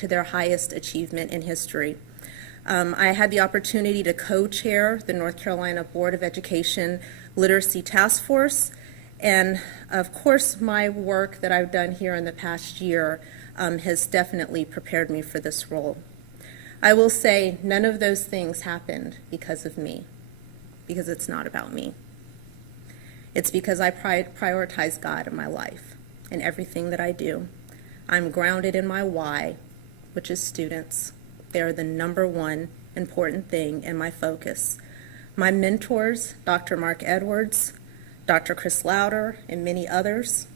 to their highest achievement in history. I had the opportunity to co-chair the North Carolina Board of Education Literacy Task Force, and of course my work that I've done here in the past year has definitely prepared me for this role. I will say none of those things happened because of me, because it's not about me. It's because I prioritize God in my life and everything that I do. I'm grounded in my why, which is students. They are the number one important thing in my focus. My mentors, Dr. Mark Edwards, Dr. Chris Lauder, and many others.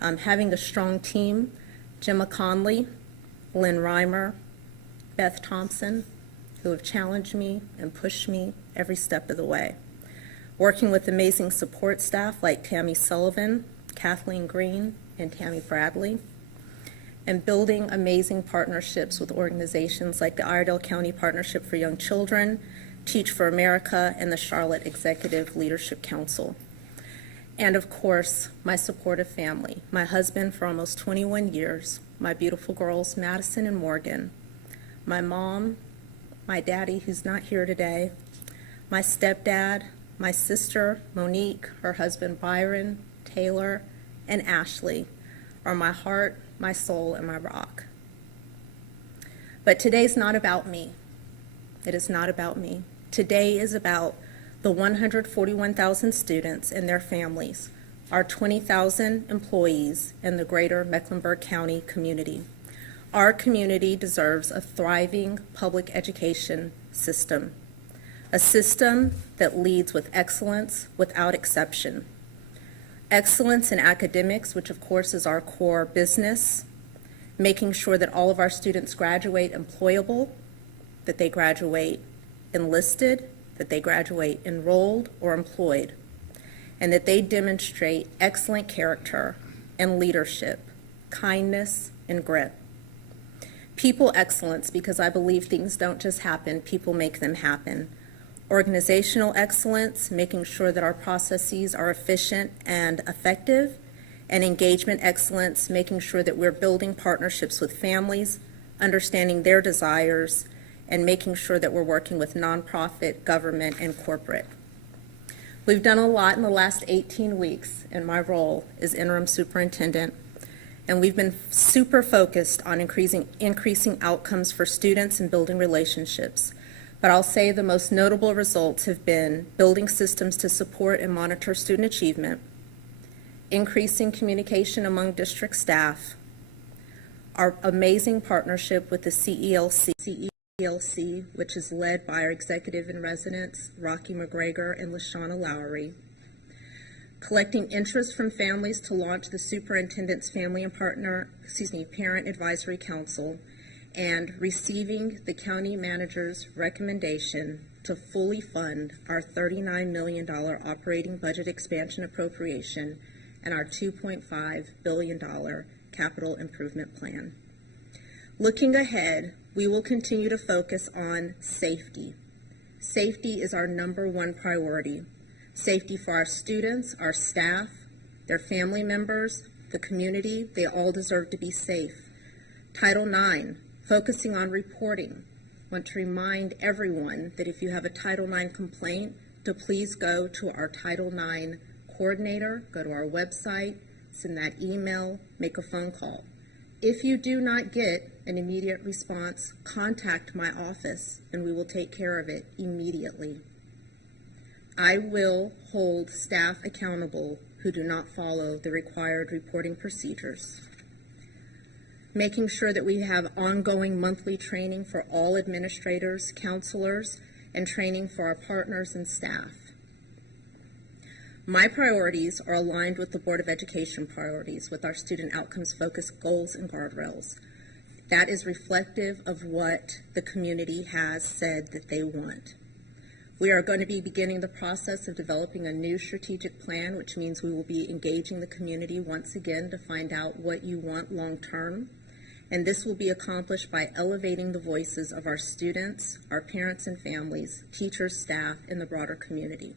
Having a strong team, Gemma Conley, Lynn Reimer, Beth Thompson, who have challenged me and pushed me every step of the way. Working with amazing support staff like Tammy Sullivan, Kathleen Green, and Tammy Bradley, and building amazing partnerships with organizations like the Iredell County Partnership for Young Children, Teach for America, and the Charlotte Executive Leadership Council. And of course, my supportive family, my husband for almost 21 years, my beautiful girls, Madison and Morgan, my mom, my daddy, who's not here today, my stepdad, my sister, Monique, her husband, Byron, Taylor, and Ashley are my heart, my soul, and my rock. But today's not about me. It is not about me. Today is about the 141,000 students and their families, our 20,000 employees, and the greater Mecklenburg County community. Our community deserves a thriving public education system, a system that leads with excellence without exception. Excellence in academics, which of course is our core business, making sure that all of our students graduate employable, that they graduate enlisted, that they graduate enrolled or employed, and that they demonstrate excellent character and leadership, kindness, and grit. People excellence, because I believe things don't just happen, people make them happen. Organizational excellence, making sure that our processes are efficient and effective, and engagement excellence, making sure that we're building partnerships with families, understanding their desires, and making sure that we're working with nonprofit, government, and corporate. We've done a lot in the last 18 weeks in my role as interim superintendent, and we've been super focused on increasing outcomes for students and building relationships. But I'll say the most notable results have been building systems to support and monitor student achievement, increasing communication among district staff, our amazing partnership with the CELC, which is led by our executive in residence, Rocky McGregor and LaShawna Lowry, collecting interest from families to launch the Superintendent's Family and Parent Advisory Council, and receiving the county manager's recommendation to fully fund our $39 million operating budget expansion appropriation and our $2.5 billion capital improvement plan. Looking ahead, we will continue to focus on safety. Safety is our number one priority. Safety for our students, our staff, their family members, the community. They all deserve to be safe. Title IX, focusing on reporting. I want to remind everyone that if you have a Title IX complaint, to please go to our Title IX coordinator, go to our website, send that email, make a phone call. If you do not get an immediate response, contact my office and we will take care of it immediately. I will hold staff accountable who do not follow the required reporting procedures. Making sure that we have ongoing monthly training for all administrators, counselors, and training for our partners and staff. My priorities are aligned with the Board of Education priorities with our student outcomes focused goals and guardrails. That is reflective of what the community has said that they want. We are going to be beginning the process of developing a new strategic plan, which means we will be engaging the community once again to find out what you want long term. And this will be accomplished by elevating the voices of our students, our parents and families, teachers, staff, and the broader community.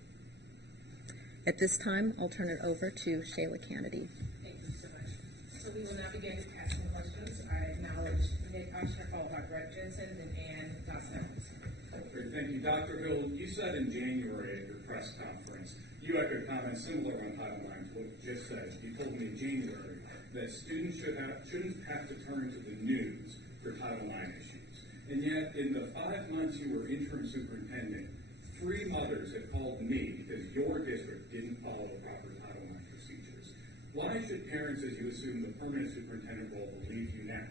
At this time, I'll turn it over to Shayla Kennedy. Thank you so much. So we will now begin asking questions. I acknowledge Nick Oshner Jensen, and Dan Gossett. Great, thank you. Dr. Hill, you said in January at your press conference, you echoed comments similar on Title IX to what you just said. You told me in January that students shouldn't have to turn to the news for Title IX issues. And yet, in the 5 months you were interim superintendent, 3 mothers have called me because your district didn't follow proper Title IX procedures. Why should parents, as you assume the permanent superintendent role, believe you now?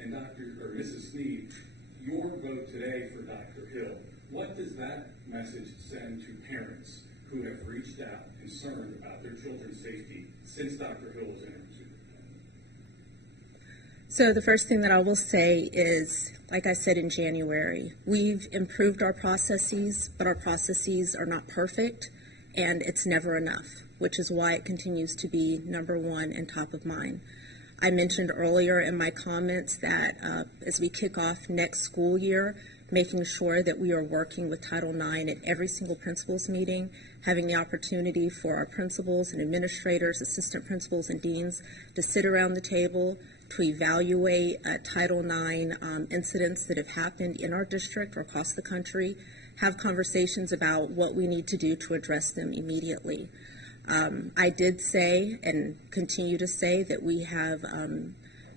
And Mrs. Sneed, your vote today for Dr. Hill, what does that message send to parents who have reached out concerned about their children's safety since Dr. Hill was interim superintendent? So the first thing that I will say is, like I said in January, we've improved our processes, but our processes are not perfect, and it's never enough, which is why it continues to be number one and top of mind. I mentioned earlier in my comments that as we kick off next school year, making sure that we are working with Title IX at every single principals meeting, having the opportunity for our principals and administrators, assistant principals and deans to sit around the table to evaluate Title IX incidents that have happened in our district or across the country, have conversations about what we need to do to address them immediately. I did say and continue to say that we have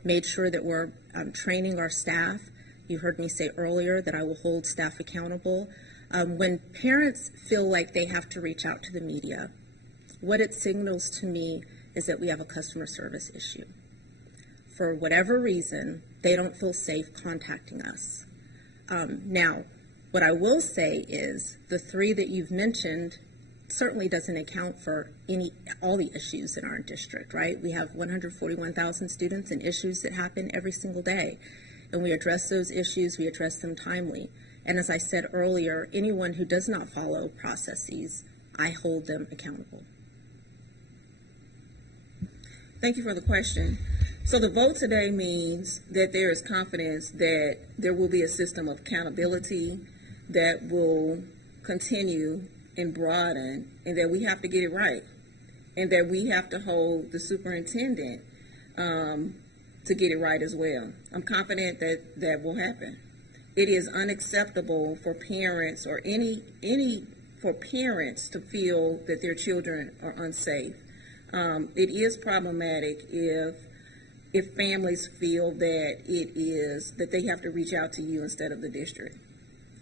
made sure that we're training our staff. You heard me say earlier that I will hold staff accountable. When parents feel like they have to reach out to the media, what it signals to me is that we have a customer service issue. For whatever reason, they don't feel safe contacting us. Now, what I will say is the 3 that you've mentioned certainly doesn't account for all the issues in our district, right? We have 141,000 students and issues that happen every single day. And we address those issues, we address them timely. And as I said earlier, anyone who does not follow processes, I hold them accountable. Thank you for the question. So the vote today means that there is confidence that there will be a system of accountability that will continue and broaden, and that we have to get it right, and that we have to hold the superintendent to get it right as well. I'm confident that that will happen. It is unacceptable for parents or for parents to feel that their children are unsafe. It is problematic if families feel that they have to reach out to you instead of the district.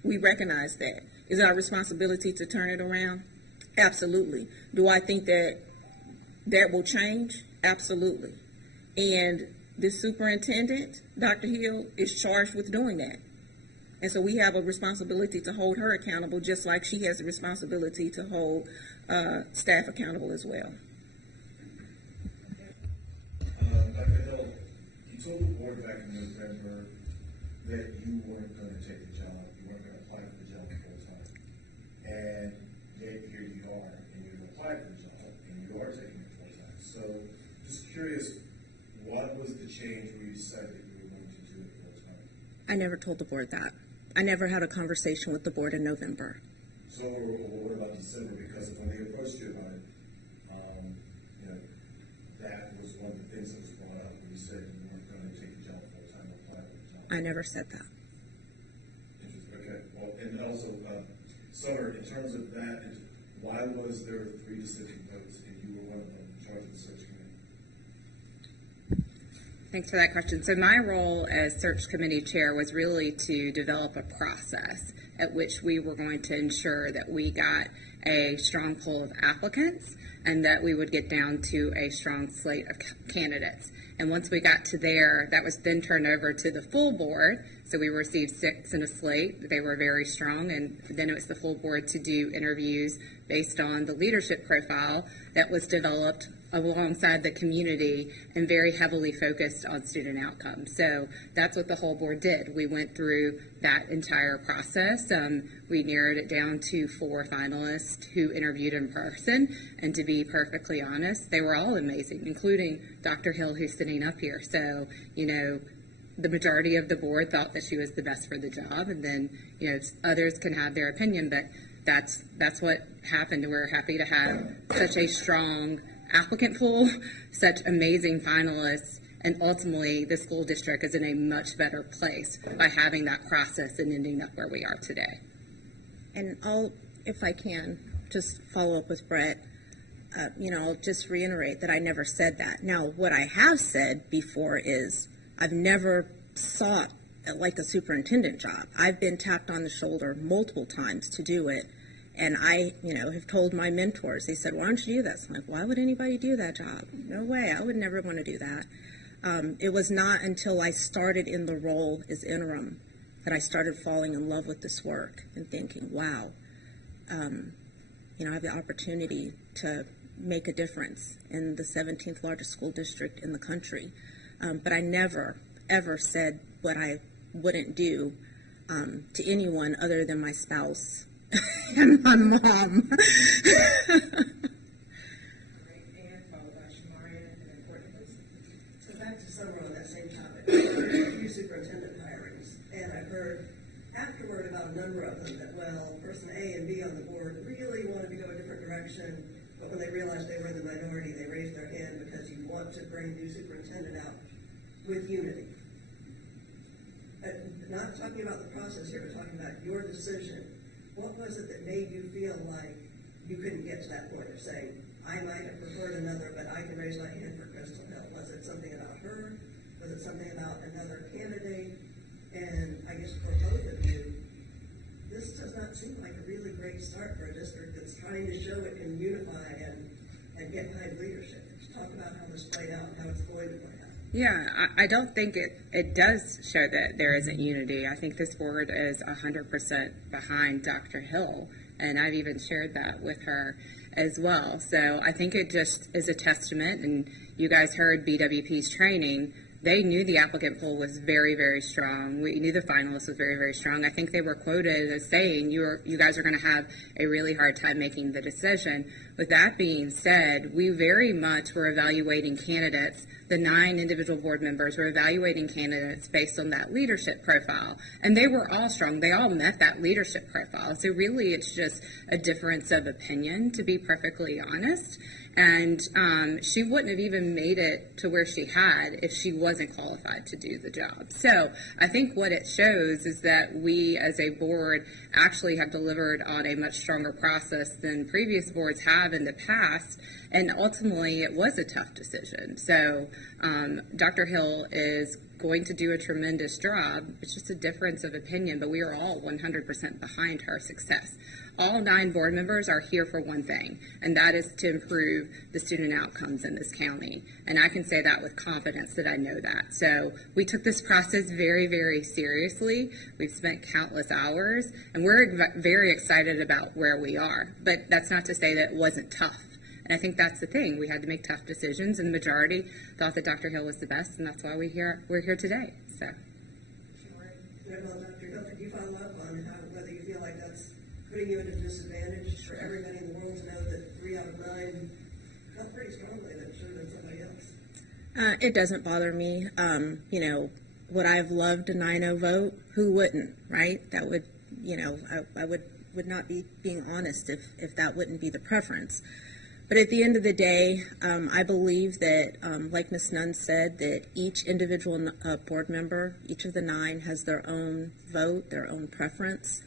We recognize that. Is it our responsibility to turn it around? Absolutely. Do I think that will change? Absolutely. And this superintendent, Dr. Hill, is charged with doing that. And so we have a responsibility to hold her accountable, just like she has a responsibility to hold staff accountable as well. Dr. Hill, you told the board back in November that you weren't going to take the job, you weren't going to apply for the job full time. And yet here you are, and you've applied for the job, and you are taking it full time. So just curious, what was the change where you decided that you were going to do it full time? I never told the board that. I never had a conversation with the board in November. So what about December? Because when they approached you about it, that was one of the things that was brought up when you said you weren't going to take the job full time, apply for the job. I never said that. Interesting. Okay. Well, and also, Summer, in terms of that, why was there 3 dissenting votes and you were one of them in charge of the search committee? Thanks for that question. So my role as search committee chair was really to develop a process at which we were going to ensure that we got a strong pool of applicants and that we would get down to a strong slate of candidates. And once we got to there, that was then turned over to the full board. So we received 6 in a slate. They were very strong. And then it was the full board to do interviews based on the leadership profile that was developed alongside the community and very heavily focused on student outcomes. So that's what the whole board did. We went through that entire process. We narrowed it down to 4 finalists who interviewed in person. And to be perfectly honest, they were all amazing, including Dr. Hill, who's sitting up here. So, the majority of the board thought that she was the best for the job. And then, others can have their opinion, but that's what happened. We're happy to have such a strong applicant pool, such amazing finalists, And ultimately, the school district is in a much better place by having that process and ending up where we are today. And I'll, if I can, just follow up with Brett. I'll just reiterate that I never said that. Now, what I have said before is I've never sought like a superintendent job. I've been tapped on the shoulder multiple times to do it. And I, have told my mentors, they said, why don't you do this? I'm like, why would anybody do that job? No way. I would never want to do that. It was not until I started in the role as interim that I started falling in love with this work and thinking, wow, I have the opportunity to make a difference in the 17th largest school district in the country. But I never, ever said what I wouldn't do to anyone other than my spouse and my mom. All right, and followed by Shamaria and then Courtney, please. So back to summer on that same topic, a few superintendent hirings, and I've heard afterward about a number of them that, well, person A and B on the board really wanted to go a different direction, but when they realized they were in the minority, they raised their hand because you want to bring new superintendent out with unity. Not talking about the process here, but talking about your decision. What was it that made you feel like you couldn't get to that point of saying, I might have preferred another, but I can raise my hand for Crystal Hill? Was it something about her? Was it something about another candidate? And I guess for both of you, this does not seem like a really great start for a district that's trying to show it can unify and get behind leadership. Just talk about how this played out and how it's going to play out. Yeah, I don't think it does show that there isn't unity. I think this board is 100% behind Dr. Hill, and I've even shared that with her as well. So I think it just is a testament, and you guys heard BWP's training. They knew the applicant pool was very, very strong. We knew the finalist was very, very strong. I think they were quoted as saying, you guys are going to have a really hard time making the decision. With that being said, we very much were evaluating candidates. The 9 individual board members were evaluating candidates based on that leadership profile. And they were all strong. They all met that leadership profile. So really, it's just a difference of opinion, to be perfectly honest. And she wouldn't have even made it to where she had if she wasn't qualified to do the job. So I think what it shows is that we as a board actually have delivered on a much stronger process than previous boards have in the past. And ultimately, it was a tough decision. So Dr. Hill is going to do a tremendous job. It's just a difference of opinion, but we are all 100% behind her success. All 9 board members are here for one thing, and that is to improve the student outcomes in this county. And I can say that with confidence that I know that. So we took this process very, very seriously. We've spent countless hours, and we're very excited about where we are. But that's not to say that it wasn't tough. And I think that's the thing. We had to make tough decisions, and the majority thought that Dr. Hill was the best, and that's why we're here today. So. Well, Dr. Hill, could you follow up on whether you feel like that's putting you at a disadvantage for everybody in the world to know that 3 out of 9 felt pretty strongly that it should have been somebody else? It doesn't bother me. Would I have loved a 9-0 vote? Who wouldn't, right? That would, I would not be being honest if that wouldn't be the preference. But at the end of the day, I believe that, like Ms. Nunn said, that each individual board member, each of the 9, has their own vote, their own preference.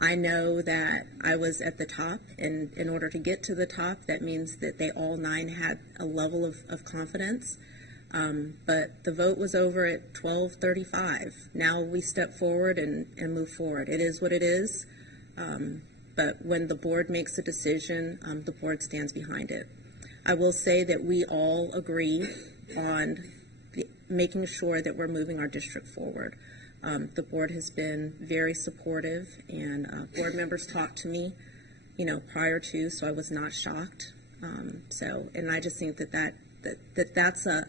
I know that I was at the top, and in order to get to the top, that means that they all 9 had a level of confidence. But the vote was over at 12:35. Now we step forward and move forward. It is what it is. But when the board makes a decision, the board stands behind it. I will say that we all agree on making sure that we're moving our district forward. The board has been very supportive, and board members talked to me, prior to, so I was not shocked. And I just think that's a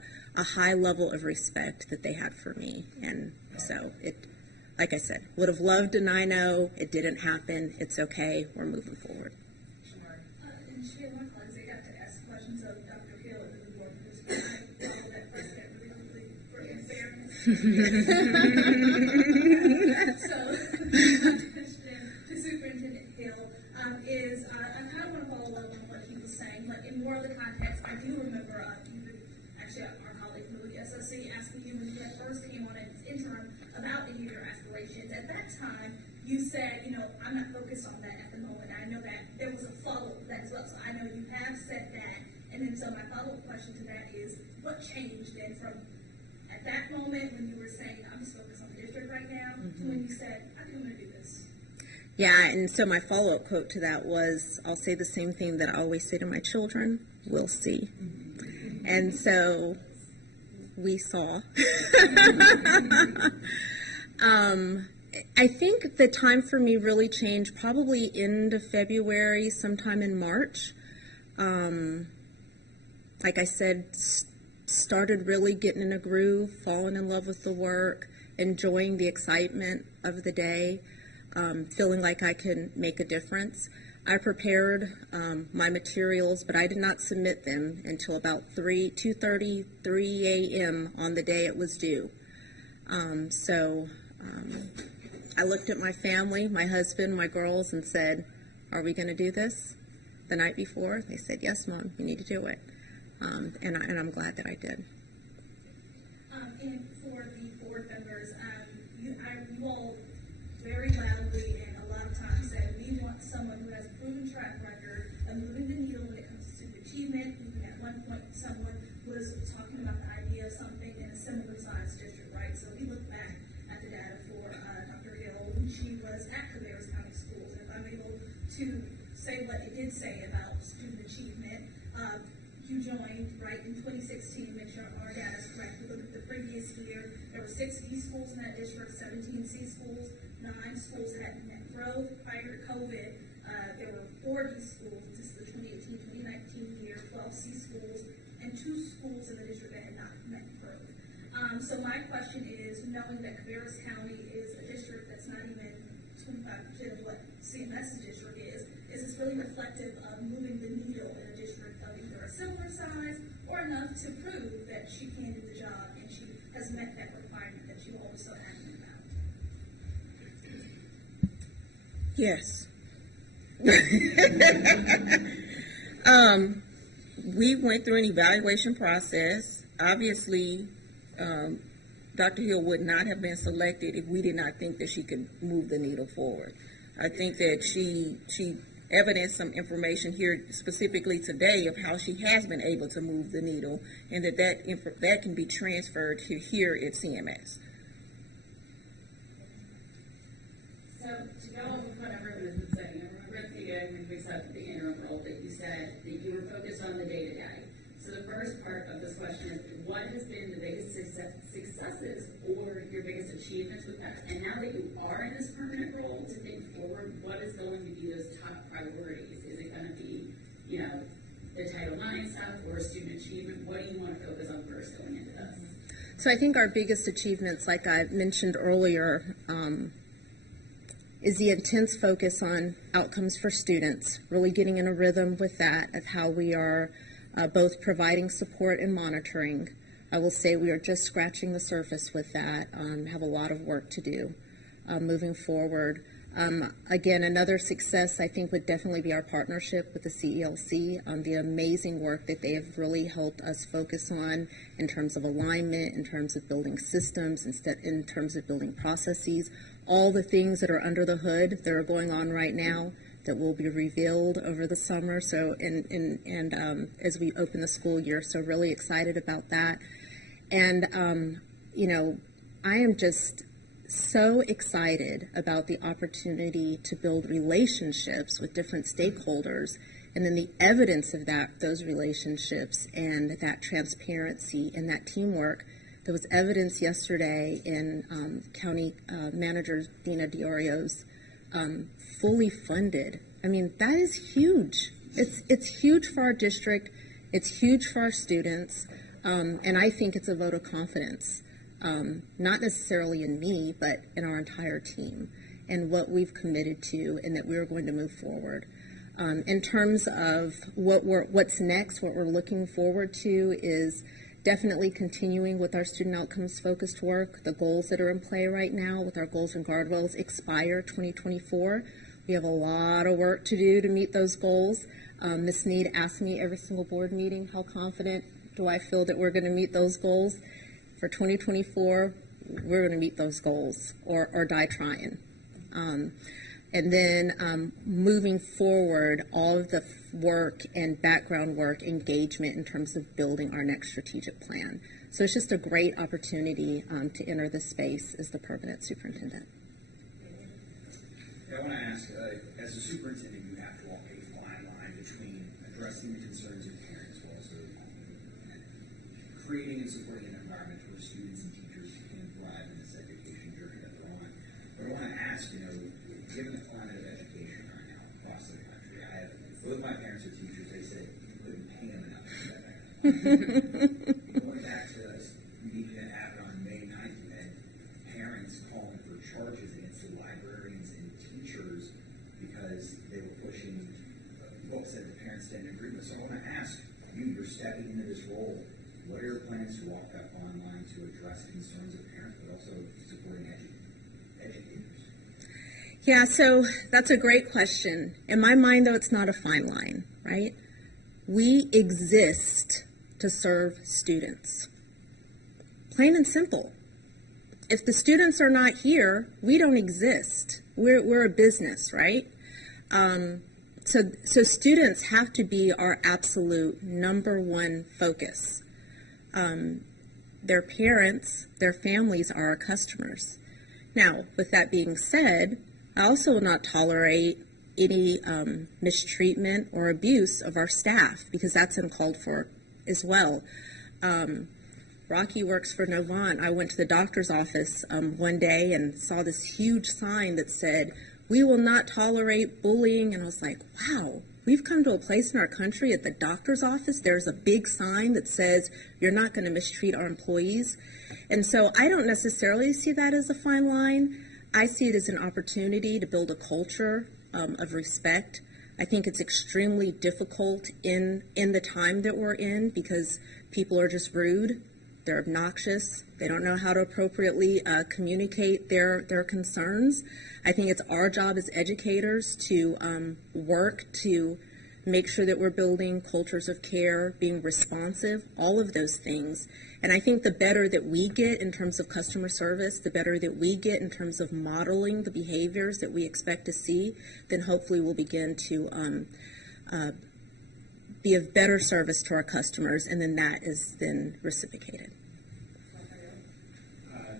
high level of respect that they had for me. And so like I said, would have loved a 9-0. It didn't happen. It's okay. We're moving forward. And share one class, I got to ask questions of Dr. Hill and the board because I followed that precedent really quickly for fairness. So, my question to Superintendent Hill is, I kind of want to follow up on what he was saying, but in more of the context, I do remember, actually our colleague Louis you your aspirations. At that time, you said, I'm not focused on that at the moment. I know that there was a follow-up to that as well, so I know you have said that. And then so my follow-up question to that is, what changed then from at that moment when you were saying, I'm just focused on the district right now, to when you said, I think I'm going to do this? Yeah, and so my follow-up quote to that was, I'll say the same thing that I always say to my children, we'll see. And so we saw. I think the time for me really changed probably end of February, sometime in March. Like I said, started really getting in a groove, falling in love with the work, enjoying the excitement of the day, feeling like I could make a difference. I prepared my materials, but I did not submit them until about 2:30, 3 a.m. on the day it was due. I looked at my family, my husband, my girls, and said, are we going to do this? The night before, they said, yes, Mom, you need to do it. And I'm glad that I did. And for the board members, you all very loudly and a lot of times said, we want someone who has a proven track record of moving the needle when it comes to student achievement. Even at one point, someone was talking about the idea of something in a similar size district, right? So we look back at the data for Dr. Hill when she was at Cabarrus County Schools. And if I'm able to say what it did say about student achievement, you joined right in 2016, make sure our data is correct. We look at the previous year, there were 6 B schools in that district, 17 C schools, 9 schools had net growth. Prior to COVID, there were 4 B schools, this is the 2018-2019 year, 12 C schools, and 2 schools in the district that had not met growth. So my question is, knowing that Cabarrus County is a district that's not even 25% of what CMS district is this really reflective of moving the needle in a district of either a similar size or enough to prove that she can do the job and she has met that requirement that you all were so adamant about? Yes. We went through an evaluation process. Obviously, Dr. Hill would not have been selected if we did not think that she could move the needle forward. I think that she evidenced some information here specifically today of how she has been able to move the needle, and that can be transferred to here at CMS. So to go over what everyone has been saying, I remember at the end when we set the interim role that you said that you were focused on the day-to-day. So the first part of this question is, what has been the biggest successes or your biggest achievements with that? And now that you are in this permanent role, to think forward, what is going to be those top priorities? Is it going to be, the Title IX stuff or student achievement? What do you want to focus on first going into this? So I think our biggest achievements, like I mentioned earlier, is the intense focus on outcomes for students, really getting in a rhythm with that, of how we are both providing support and monitoring. I will say we are just scratching the surface with that, have a lot of work to do moving forward. Again, another success I think would definitely be our partnership with the CELC, the amazing work that they have really helped us focus on in terms of alignment, in terms of building systems, in terms of building processes, all the things that are under the hood that are going on right now that will be revealed over the summer. So, and as we open the school year, so really excited about that. And, I am just so excited about the opportunity to build relationships with different stakeholders, and then the evidence of those relationships and that transparency and that teamwork that was evidenced yesterday in County Manager Dina Diorio's fully funded. I mean, that is huge. It's huge for our district. It's huge for our students. And I think it's a vote of confidence, not necessarily in me, but in our entire team and what we've committed to and that we're going to move forward. In terms of what's next, what we're looking forward to is definitely continuing with our student outcomes focused work. The goals that are in play right now with our goals and guardrails expire 2024. We have a lot of work to do to meet those goals. Ms. Need asks me every single board meeting, how confident do I feel that we're going to meet those goals? For 2024, we're going to meet those goals or die trying. And then moving forward, all of the work and background work, engagement in terms of building our next strategic plan. So it's just a great opportunity to enter this space as the permanent superintendent. I want to ask, as a superintendent, you have to walk a fine line between addressing the concerns of parents while also creating and supporting an environment where students and teachers can thrive in this education journey that they're on. But I want to ask, given the climate of education right now across the country, I have both my parents are teachers. They said you couldn't pay them enough to get back. Going back to this meeting that happened on May 9th, you had parents calling for charges against the librarians and teachers because they were pushing books that the parents didn't agree with. So I want to ask you, you're stepping into this role. What are your plans to walk that fine line to address concerns of parents, but also supporting educators? Yeah, so that's a great question. In my mind, though, it's not a fine line, right? We exist to serve students. Plain and simple. If the students are not here, we don't exist. We're a business, right? So students have to be our absolute number one focus. Their parents, their families are our customers. Now, with that being said, I also will not tolerate any mistreatment or abuse of our staff, because that's uncalled for as well. Rocky works for Novant. I went to the doctor's office one day and saw this huge sign that said, "We will not tolerate bullying," and I was like, wow, we've come to a place in our country at the doctor's office, there's a big sign that says, you're not going to mistreat our employees. And so I don't necessarily see that as a fine line. I see it as an opportunity to build a culture of respect. I think it's extremely difficult in the time that we're in because people are just rude, they're obnoxious, they don't know how to appropriately communicate their concerns. I think it's our job as educators to work to make sure that we're building cultures of care, being responsive, all of those things. And I think the better that we get in terms of customer service, the better that we get in terms of modeling the behaviors that we expect to see, then hopefully we'll begin to be of better service to our customers, and then that is then reciprocated.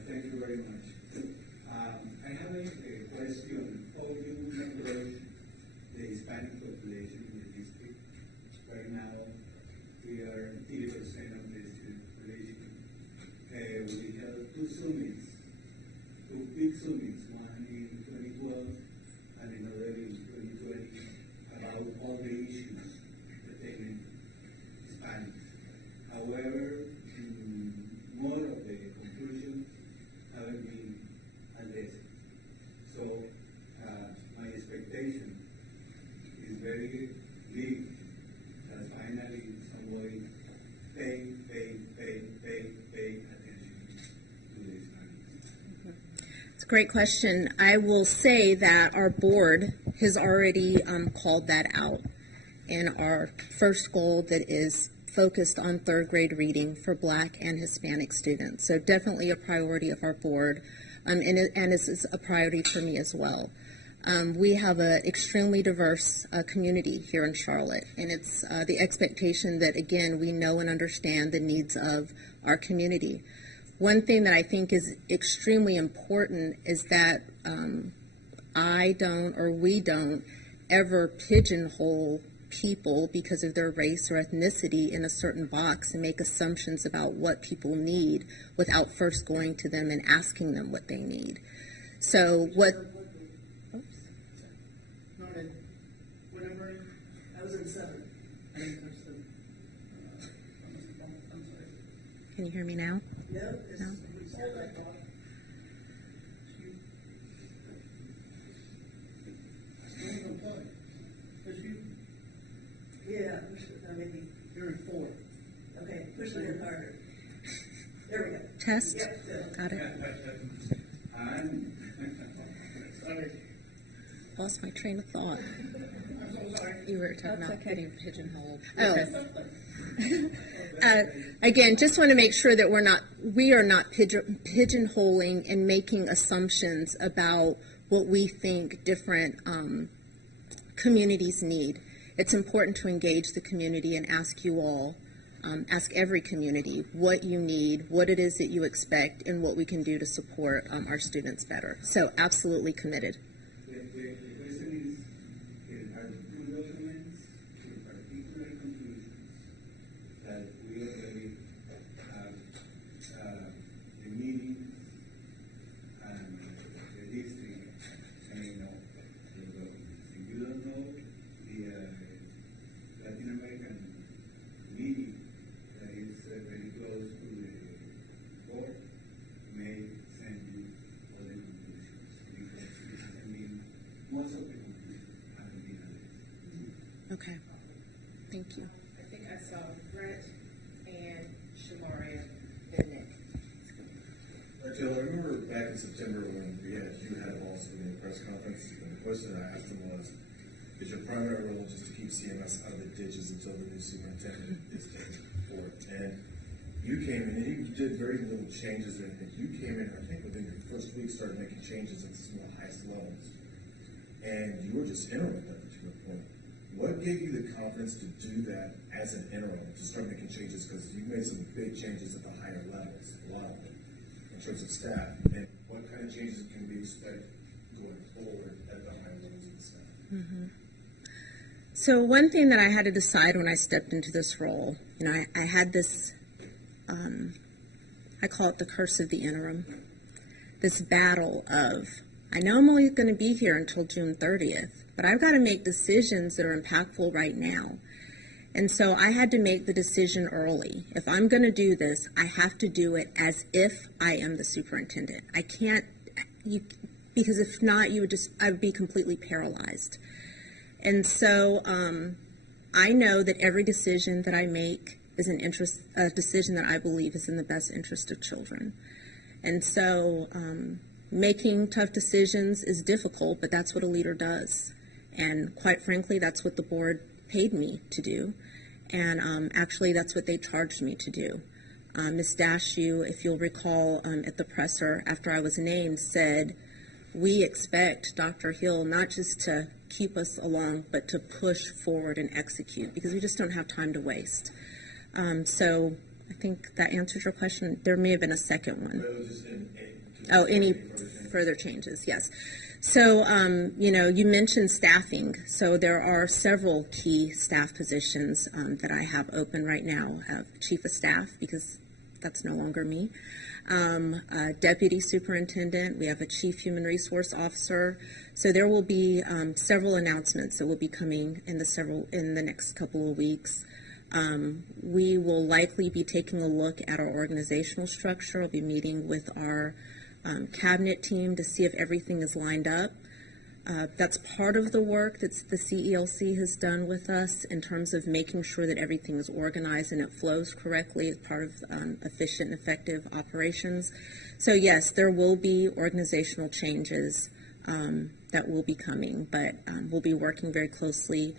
Thank you very much. I have a question. How do you approach the Hispanic population in the district? Right now, we are 30% of the student population. We have two summits, two big summits, one in 2012 and another in 2020, about all the issues pertaining to Hispanics. However, more of the conclusions haven't been addressed. So my expectation is very big that finally somebody pay attention to the Hispanics. It's a great question. I will say that our board has already called that out in our first goal that is focused on third grade reading for Black and Hispanic students. So definitely a priority of our board, and is a priority for me as well. We have an extremely diverse community here in Charlotte, and it's the expectation that, again, we know and understand the needs of our community. One thing that I think is extremely important is that we don't ever pigeonhole people because of their race or ethnicity in a certain box and make assumptions about what people need without first going to them and asking them what they need. So what... Oops. I was in 7. Can you hear me now? No, No? Yeah, maybe. You're in 4. Okay, push a little harder. There we go. Test? Yep. Got it. Sorry. Lost my train of thought. I'm so sorry. You were talking That's about okay. getting pigeonholed. Oh. Again, just want to make sure that we are not pigeonholing and making assumptions about what we think different communities need. It's important to engage the community and ask you all, ask every community what you need, what it is that you expect, and what we can do to support our students better. So absolutely committed. The question is, are the two documents with particular conclusions that we already have the meetings and the district may know the documents. If you don't know the Latin American meeting that is very close to the board may send you all the conclusions because most of the conclusions haven't been addressed. Okay. Thank you. I think I saw Brett and Shamaria, then Nick. Jill, I remember back in September when we had Hugh Hattabaugh in the press conference, and the question I asked him was, is your primary role just to keep CMS out of the ditches until the new superintendent is taken forward? And you came in and you did very little changes, and you came in, I think within your first week, started making changes at some of the highest levels. And you were just interim at that particular point. What gave you the confidence to do that as an interim, to start making changes? Because you made some big changes at the higher levels, a lot of them, in terms of staff. And what kind of changes can we expect going forward at the higher levels of the staff? Mm-hmm. So one thing that I had to decide when I stepped into this role, I had this, I call it the curse of the interim, this battle of, I know I'm only going to be here until June 30th, but I've got to make decisions that are impactful right now. And so I had to make the decision early. If I'm going to do this, I have to do it as if I am the superintendent. I can't, because if not, I would be completely paralyzed. And so I know that every decision that I make is a decision that I believe is in the best interest of children. And so making tough decisions is difficult, but that's what a leader does. And quite frankly, that's what the board paid me to do. And actually, that's what they charged me to do. Ms. Dashew, if you'll recall, at the presser after I was named, said, we expect Dr. Hill not just to keep us along, but to push forward and execute, because we just don't have time to waste. So I think that answers your question. There may have been a second one. Any further changes? Yes. So, you mentioned staffing. So there are several key staff positions that I have open right now. I have chief of staff, because that's no longer me. Deputy superintendent. We have a chief human resource officer. So there will be several announcements that will be coming in the next couple of weeks. We will likely be taking a look at our organizational structure. I'll be meeting with our cabinet team to see if everything is lined up. That's part of the work that the CELC has done with us in terms of making sure that everything is organized and it flows correctly as part of efficient and effective operations. So yes, there will be organizational changes that will be coming, but we'll be working very closely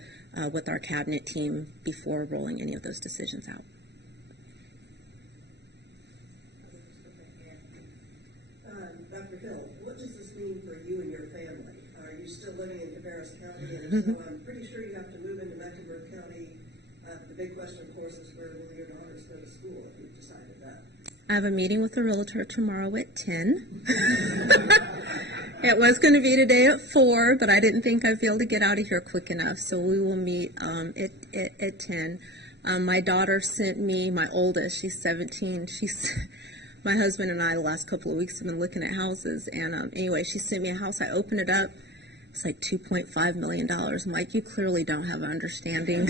with our cabinet team before rolling any of those decisions out. Dr. Hill, what does this mean for you and your family? Are you still living in Cabarrus County? And so I'm pretty sure you have to move into Mecklenburg County. The big question, of course, is where will your daughters go to school if you've decided that? I have a meeting with the realtor tomorrow at 10. It was going to be today at 4, but I didn't think I'd be able to get out of here quick enough, so we will meet at 10. My daughter sent me, my oldest, she's 17, my husband and I the last couple of weeks have been looking at houses, and anyway, she sent me a house. I opened it up. It's like $2.5 million. I'm like, you clearly don't have an understanding.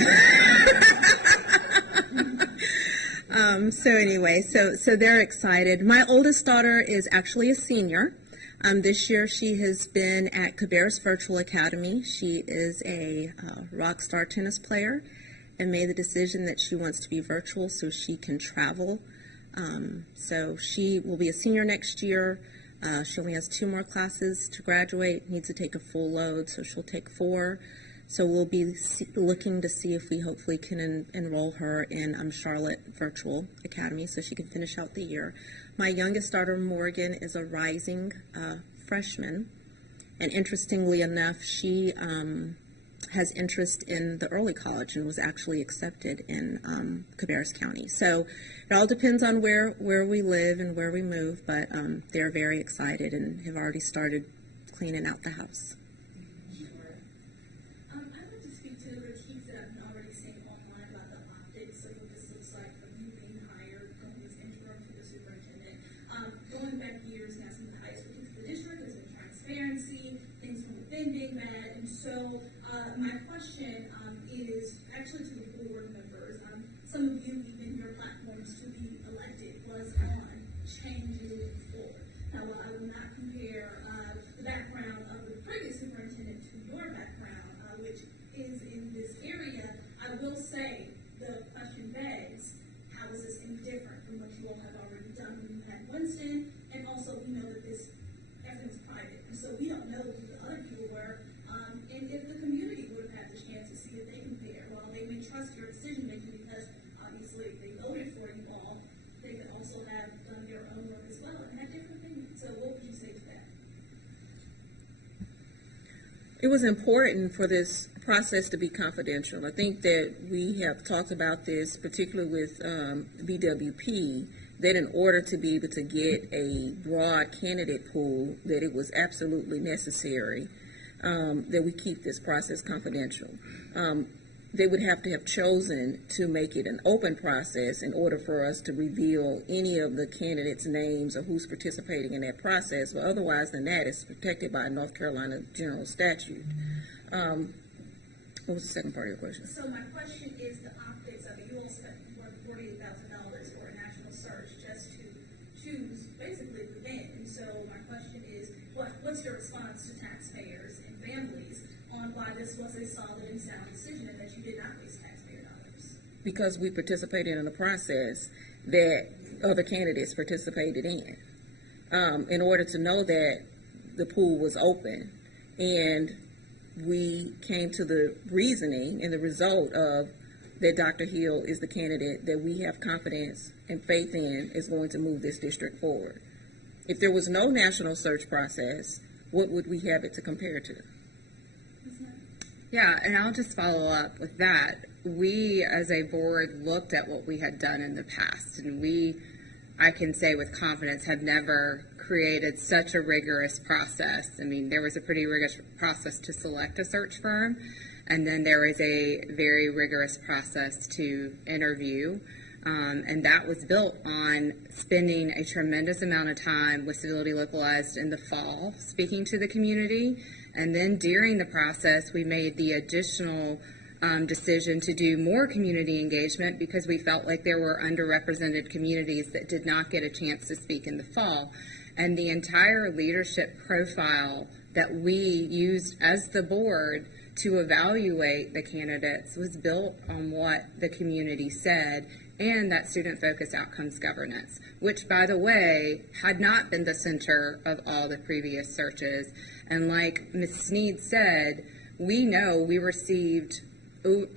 So anyway, so they're excited. My oldest daughter is actually a senior. This year she has been at Cabarrus Virtual Academy. She is a rock star tennis player and made the decision that she wants to be virtual so she can travel. So she will be a senior next year. She only has 2 more classes to graduate, needs to take a full load, so she'll take 4. So we'll be looking to see if we hopefully can enroll her in Charlotte Virtual Academy so she can finish out the year. My youngest daughter, Morgan, is a rising freshman. And interestingly enough, she has interest in the early college and was actually accepted in Cabarrus County. So it all depends on where we live and where we move, but they're very excited and have already started cleaning out the house. I'd like to speak to the critiques that I've been already seeing online about the optics of what this looks like from you being hired from this interim to the superintendent. Going back years now, some of the highest critiques of the district has been transparency, things from within being bad, and so my question is actually to the board members. Some of you, even your platforms to be elected was on change moving forward. Now, while I will not compare the background of the previous superintendent to your background, which is in this area, I will say the question begs, how is this any different from what you all have already done when you had Winston? And also, we know that this everything's private, and so we don't know who the other people were. And if the community would have had the chance to see if they compare, while they may trust your decision making because obviously they voted for you all, they could also have done their own work as well and had different opinions. So what would you say to that? It was important for this process to be confidential. I think that we have talked about this, particularly with BWP, that in order to be able to get a broad candidate pool, that it was absolutely necessary that we keep this process confidential. They would have to have chosen to make it an open process in order for us to reveal any of the candidates' names or who's participating in that process. But otherwise than that, it's protected by North Carolina general statute. What was the second part of your question? So my question is the optics of it. You all spent more than $48,000 for a national search just to choose basically within. And so my question is, what's your response to taxpayers and families on why this was a solid and sound decision and that you did not waste taxpayer dollars? Because we participated in a process that other candidates participated in order to know that the pool was open. And we came to the reasoning and the result of that Dr. Hill is the candidate that we have confidence and faith in is going to move this district forward. If there was no national search process, what would we have it to compare to? Yeah, and I'll just follow up with that. We, as a board, looked at what we had done in the past, and we, I can say with confidence, have never created such a rigorous process. I mean, there was a pretty rigorous process to select a search firm, and then there was a very rigorous process to interview. And that was built on spending a tremendous amount of time with Civility Localized in the fall, speaking to the community. And then during the process, we made the additional decision to do more community engagement because we felt like there were underrepresented communities that did not get a chance to speak in the fall. And the entire leadership profile that we used as the board to evaluate the candidates was built on what the community said and that student-focused outcomes governance, which, by the way, had not been the center of all the previous searches. And like Ms. Sneed said, we know we received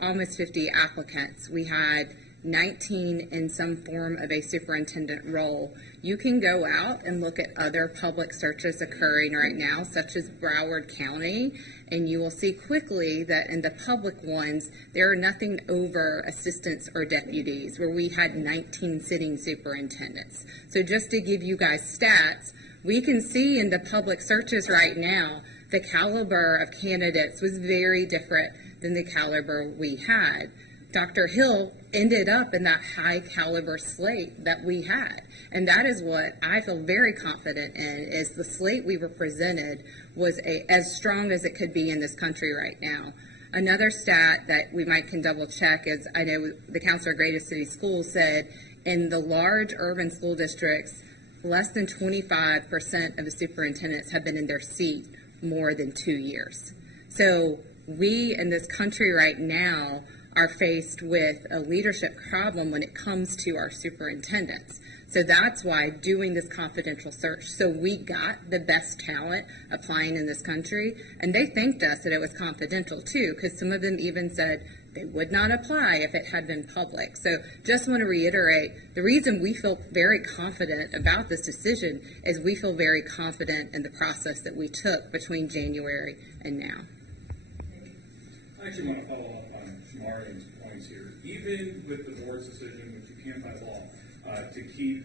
almost 50 applicants. We had 19 in some form of a superintendent role. You can go out and look at other public searches occurring right now, such as Broward County, and you will see quickly that in the public ones, there are nothing over assistants or deputies, where we had 19 sitting superintendents. So just to give you guys stats, we can see in the public searches right now, the caliber of candidates was very different than the caliber we had. Dr. Hill ended up in that high caliber slate that we had. And that is what I feel very confident in, is the slate we were presented was as strong as it could be in this country right now. Another stat that we might can double check is, I know the Council of Greatest City Schools said in the large urban school districts, less than 25% of the superintendents have been in their seat more than 2 years. So we in this country right now are faced with a leadership problem when it comes to our superintendents. So that's why doing this confidential search. So we got the best talent applying in this country, and they thanked us that it was confidential too, because some of them even said they would not apply if it had been public. So just want to reiterate, the reason we feel very confident about this decision is we feel very confident in the process that we took between January and now. I actually want to follow up on Shamarian's points here. Even with the board's decision, which you can by law, to keep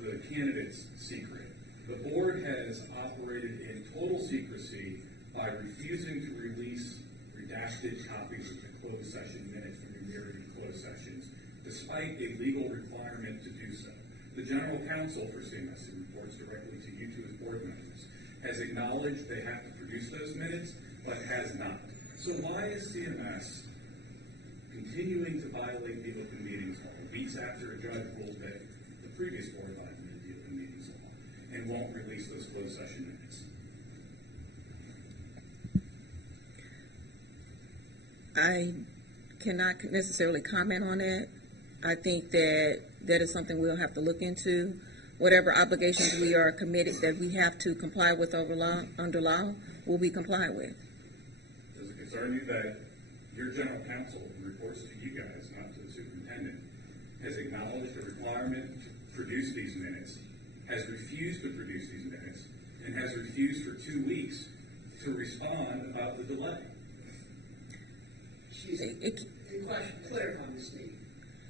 the candidates secret, the board has operated in total secrecy by refusing to release redacted copies of the closed session minutes from the myriad closed sessions, despite a legal requirement to do so. The general counsel for CMS, who reports directly to you two as board members, has acknowledged they have to produce those minutes, but has not. So why is CMS continuing to violate the open meetings law, weeks after a judge ruled that the previous board violated the open meetings law, and won't release those closed session minutes? I cannot necessarily comment on that. I think that that is something we'll have to look into. Whatever obligations we are committed that we have to comply with under law will be complied with. Does it concern you that your general counsel, who reports to you guys, not to the superintendent, has acknowledged a requirement to produce these minutes, has refused to produce these minutes, and has refused for 2 weeks to respond about the delay? Excuse me. A question, clarify this statement,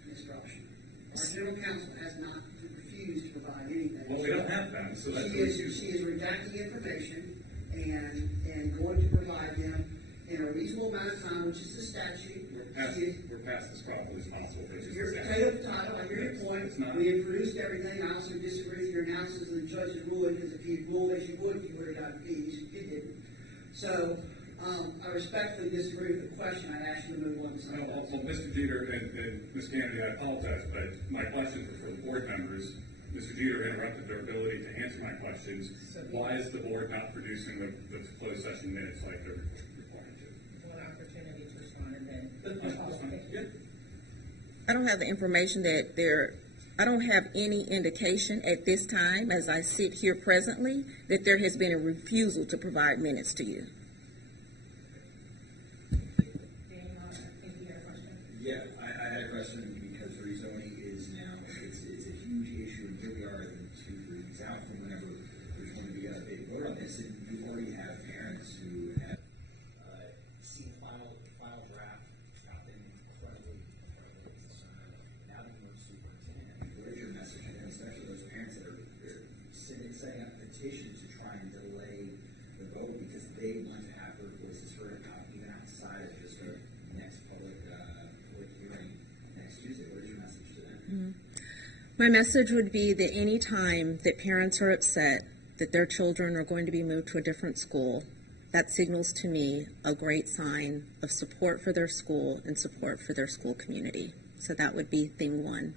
Ms. Rausch. Our general counsel has not refused to provide anything. Well, we don't have them, so that's She is redacting information and going to provide them in a reasonable amount of time, which is the statute. We're past this problem as possible, which is Your the potato, statute. potato, I hear your point. It's not. We have produced everything. I also disagree with your analysis of the judge's ruling, because if you ruled as you would have gotten fees. You didn't. So, I respectfully disagree with the question. I'd ask you to move on to something else. Well, Mr. Jeter and Ms. Kennedy, I apologize, but my questions are for the board members. Mr. Jeter interrupted their ability to answer my questions. Why is the board not producing the closed session minutes like they're required to? One opportunity to respond and then. That's fine. Yeah. I don't have the information I don't have any indication at this time, as I sit here presently, that there has been a refusal to provide minutes to you. Yeah, I had a question because rezoning is now, it's a huge issue, and here we are 2 weeks out from whenever there's going to be a big vote on this, and you already have parents who have seen the final draft, have been incredibly concerned. Now that you're a superintendent, what is your message to them, especially those parents that are setting up petitions to try and delay the vote because they want to have their voices heard even outside of just a next public hearing next Tuesday? What is your message to them? My message would be that any time that parents are upset that their children are going to be moved to a different school, that signals to me a great sign of support for their school and support for their school community. So that would be thing one.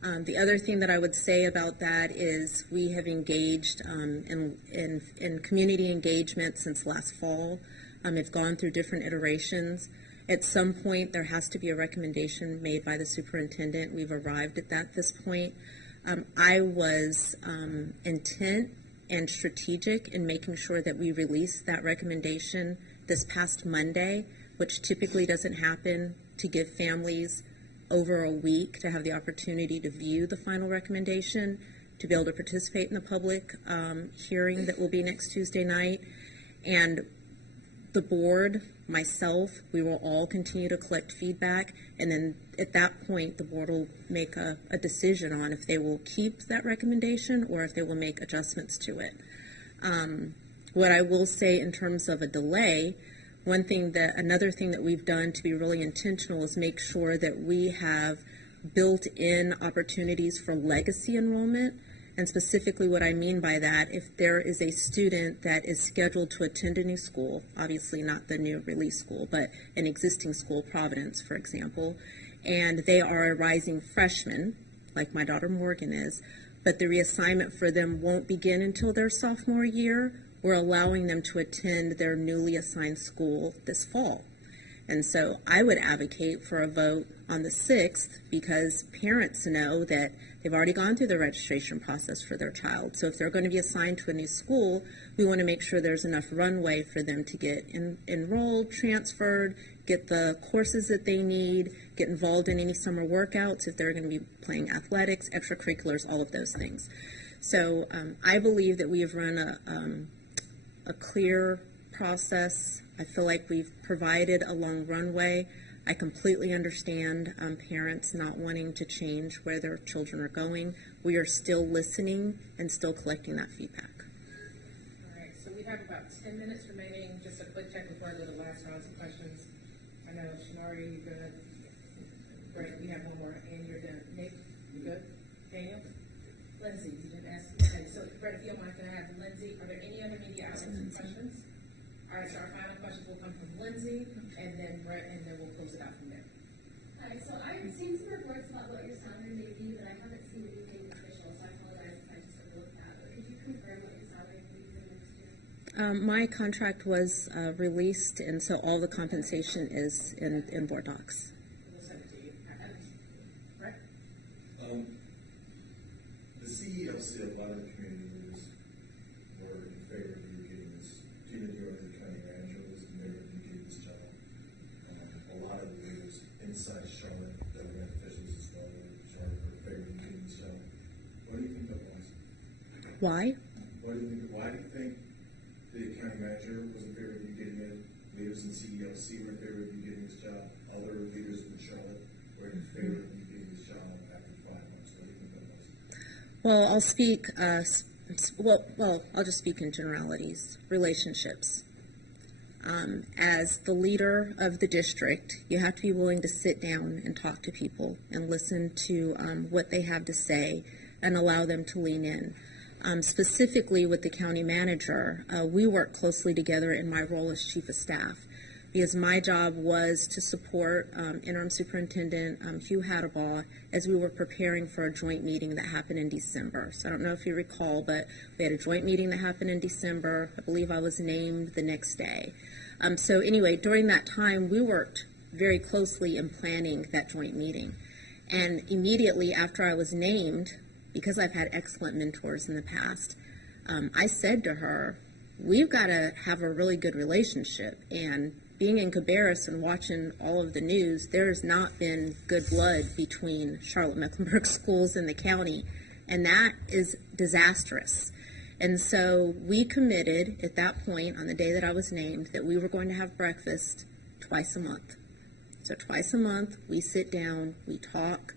The other thing that I would say about that is we have engaged in community engagement since last fall. Have gone through different iterations. At some point, there has to be a recommendation made by the superintendent. We've arrived at that this point. I was intent and strategic in making sure that we released that recommendation this past Monday, which typically doesn't happen, to give families over a week to have the opportunity to view the final recommendation, to be able to participate in the public hearing that will be next Tuesday night. And the board, myself, we will all continue to collect feedback, and then at that point the board will make a decision on if they will keep that recommendation or if they will make adjustments to it. What I will say in terms of a delay, another thing that we've done to be really intentional is make sure that we have built in opportunities for legacy enrollment. And specifically what I mean by that, if there is a student that is scheduled to attend a new school, obviously not the new release school, but an existing school, Providence, for example, and they are a rising freshman, like my daughter Morgan is, but the reassignment for them won't begin until their sophomore year, we're allowing them to attend their newly assigned school this fall. And so I would advocate for a vote on the 6th because parents know that they've already gone through the registration process for their child. So if they're going to be assigned to a new school, we want to make sure there's enough runway for them to get enrolled, transferred, get the courses that they need, get involved in any summer workouts if they're going to be playing athletics, extracurriculars, all of those things. So I believe that we have run a clear process. I feel like we've provided a long runway. I completely understand parents not wanting to change where their children are going. We are still listening and still collecting that feedback. All right, so we have about 10 minutes remaining. Just a quick check before I go to the last rounds of questions. I know, Shinari, you're good. Great, we have one more, and you're done. Nick, you good? Daniel? Lindsay, you didn't ask. Okay, so Brett, if you don't mind, can I have Lindsay? Are there any other media outlets and questions? All right, so our final questions will come from Lindsay, and then Brett, and then we'll close it out from there. Hi, so I've seen some reports about what your salary may be, but I haven't seen anything official, so I apologize if I just overlooked that. But could you confirm what your salary will be for next year? My contract was released, and so all the compensation is in board docs. We'll send it to you. Brett? The CEO said a lot of the community leaders were in favor of you getting this. Even you as the county manager was in favor of you getting this job. A lot of the leaders inside Charlotte, government officials as well, Charlotte were in favor of you getting this job. What do you think that was? Why? Why do you think the county manager was in favor of you getting it? Leaders in CELC were in favor of you getting this job. Other leaders in Charlotte were in favor of you getting this job after 5 months. What do you think that was? Well, I'll speak. I'll just speak in generalities. Relationships. As the leader of the district, you have to be willing to sit down and talk to people and listen to what they have to say and allow them to lean in. Specifically with the county manager, we work closely together in my role as chief of staff because my job was to support interim superintendent Hugh Hattabaugh as we were preparing for a joint meeting that happened in December. So I don't know if you recall, but we had a joint meeting that happened in December. I believe I was named the next day. So anyway, during that time, we worked very closely in planning that joint meeting. And immediately after I was named, because I've had excellent mentors in the past, I said to her, we've got to have a really good relationship. And being in Cabarrus and watching all of the news, there has not been good blood between Charlotte-Mecklenburg Schools and the county, and that is disastrous. And so we committed at that point, on the day that I was named, that we were going to have breakfast twice a month. So twice a month, we sit down, we talk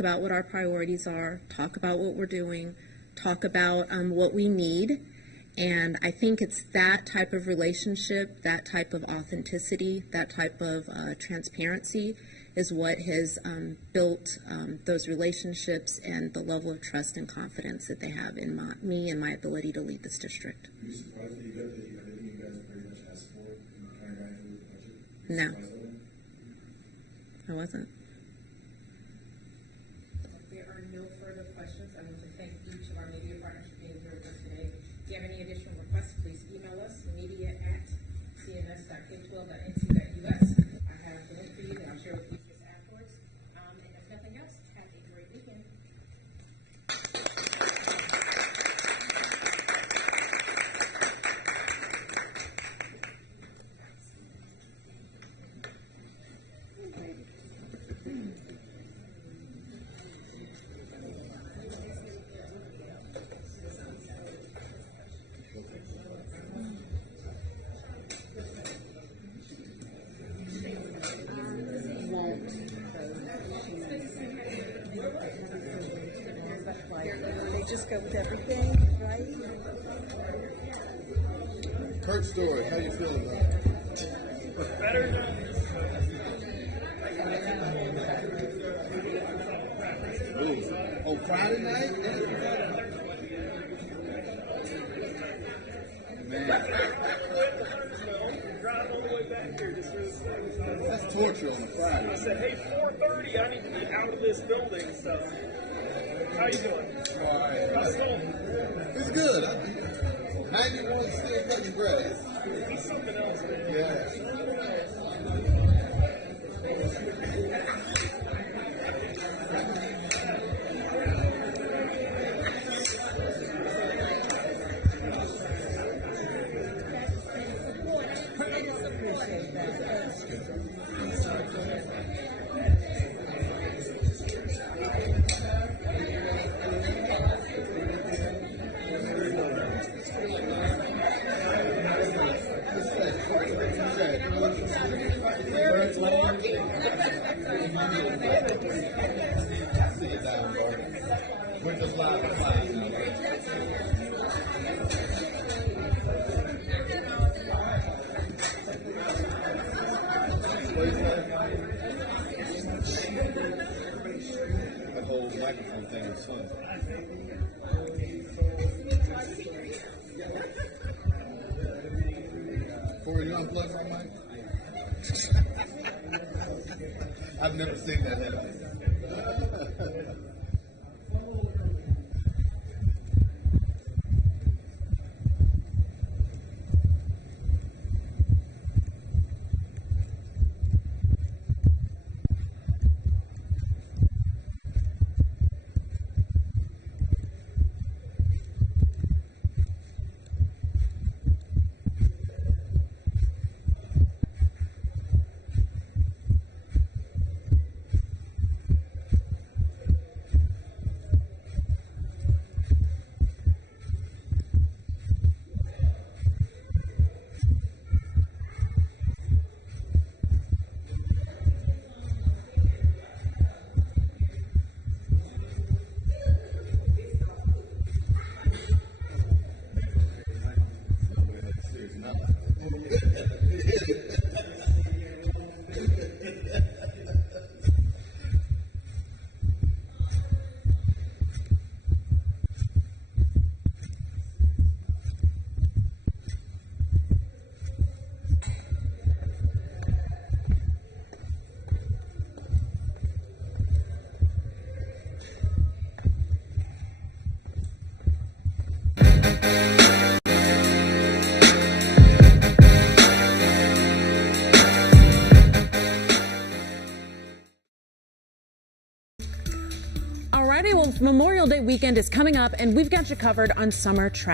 about what our priorities are, talk about what we're doing, talk about what we need. And I think it's that type of relationship, that type of authenticity, that type of transparency is what has built those relationships and the level of trust and confidence that they have in me and my ability to lead this district. Were you surprised that you got everything you guys pretty much asked for in the county manager with the budget? No. I wasn't. There are no further questions. I want to thank each of our media partners for being here with us today. If you have any additional requests, please email us, media@cms.k12.nc.us. I have the link for you that I'll share with you just afterwards. And if nothing else, have a great weekend. They just go with everything, right? Kurt Story, how you feeling about it? Ooh, on Friday night? Man. That's torture on a Friday. I said, hey, 4:30, I need to be out of this building, so how you doing? All right. How's it going? It's good. 91 still cutting grass. He's something else, man. Yeah. appreciate that. We're just live at 5 now. That whole microphone thing is fun. Corey, you unplugged my mic? I've never seen that happen. Alrighty, well, Memorial Day weekend is coming up, and we've got you covered on summer travel.